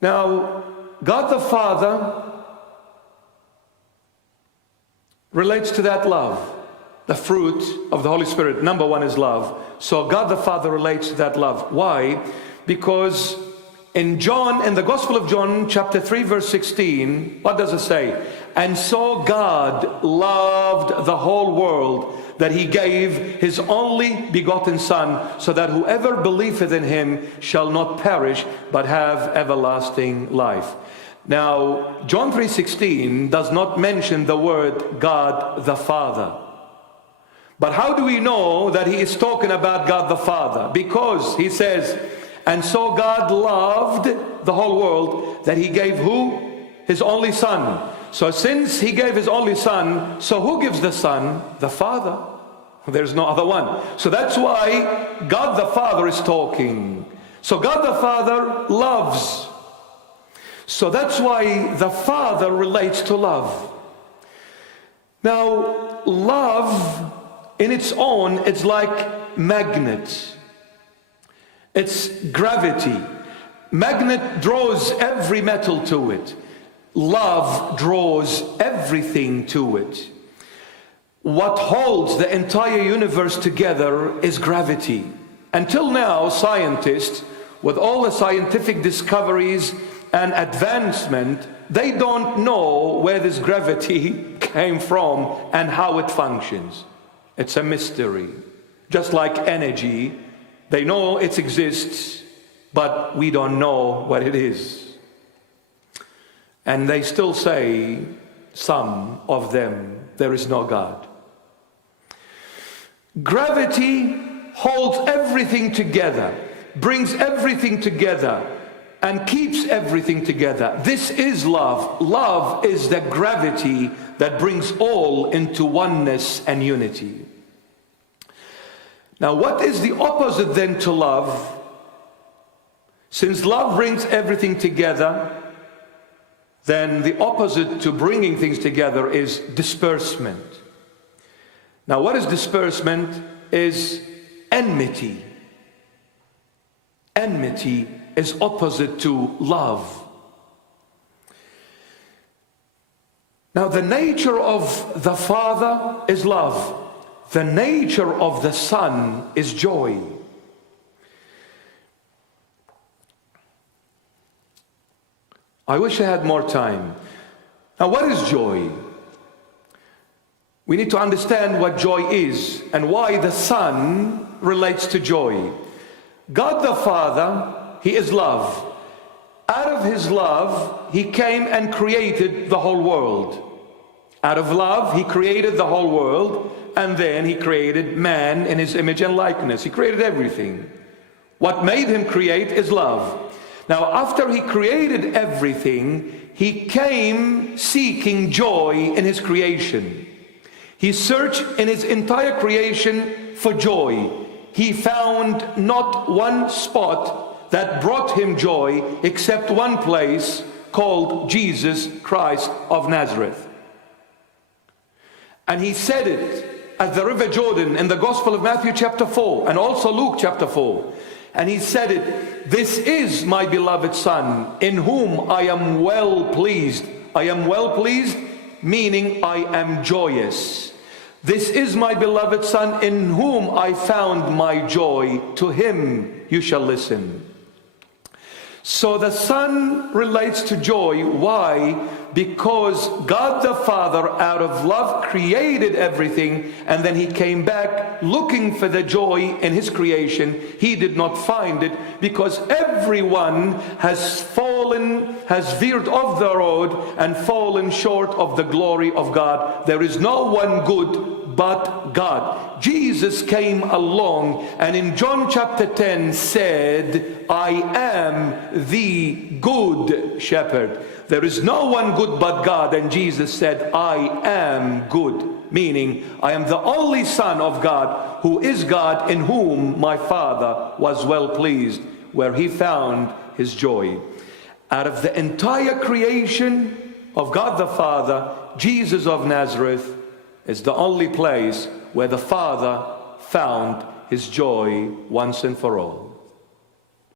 Now, God the Father relates to that love. The fruit of the Holy Spirit, number one, is love. So God the Father relates to that love. Why? Because in the Gospel of John, chapter 3, verse 16, what does it say? And so God loved the whole world, that he gave his only begotten Son, so that whoever believeth in him shall not perish, but have everlasting life. Now, John 3:16 does not mention the word God the Father. But how do we know that he is talking about God the Father? Because he says, and so God loved the whole world, that he gave who? His only Son. So since he gave his only Son, so who gives the Son? The Father. There's no other one. So that's why God the Father is talking. So God the Father loves. So that's why the Father relates to love. Now, love in its own, it's like magnet. It's gravity. Magnet draws every metal to it. Love draws everything to it. What holds the entire universe together is gravity. Until now, scientists, with all the scientific discoveries and advancement, they don't know where this gravity came from and how it functions. It's a mystery. Just like energy, they know it exists, but we don't know what it is. And they still say, some of them, there is no God. Gravity holds everything together, brings everything together, and keeps everything together. This is love. Love is the gravity that brings all into oneness and unity. Now, what is the opposite then to love? Since love brings everything together, then the opposite to bringing things together is disbursement. Now, what is disbursement? Is enmity. Enmity is opposite to love. Now, the nature of the Father is love. The nature of the Son is joy. I wish I had more time. Now, what is joy? We need to understand what joy is and why the Son relates to joy. God the Father, he is love. Out of his love, he came and created the whole world. Out of love, he created the whole world, and then he created man in his image and likeness. He created everything. What made him create is love. Now, after he created everything, he came seeking joy in his creation. He searched in his entire creation for joy. He found not one spot that brought him joy except one place called Jesus Christ of Nazareth. And he said it at the River Jordan in the Gospel of Matthew chapter 4 and also Luke chapter 4. And he said it, this is my beloved Son, in whom I am well pleased. I am well pleased, meaning I am joyous. This is my beloved Son, in whom I found my joy. To him you shall listen. So the Son relates to joy. Why? Because God the Father, out of love, created everything, and then he came back looking for the joy in his creation. He did not find it because everyone has fallen, has veered off the road and fallen short of the glory of God. There is no one good but God. Jesus came along and in John chapter 10 said, I am the good shepherd. There is no one good but God. And Jesus said, I am good, meaning I am the only Son of God, who is God, in whom my Father was well pleased, where he found his joy. Out of the entire creation of God the Father, Jesus of Nazareth is the only place where the Father found his joy once and for all.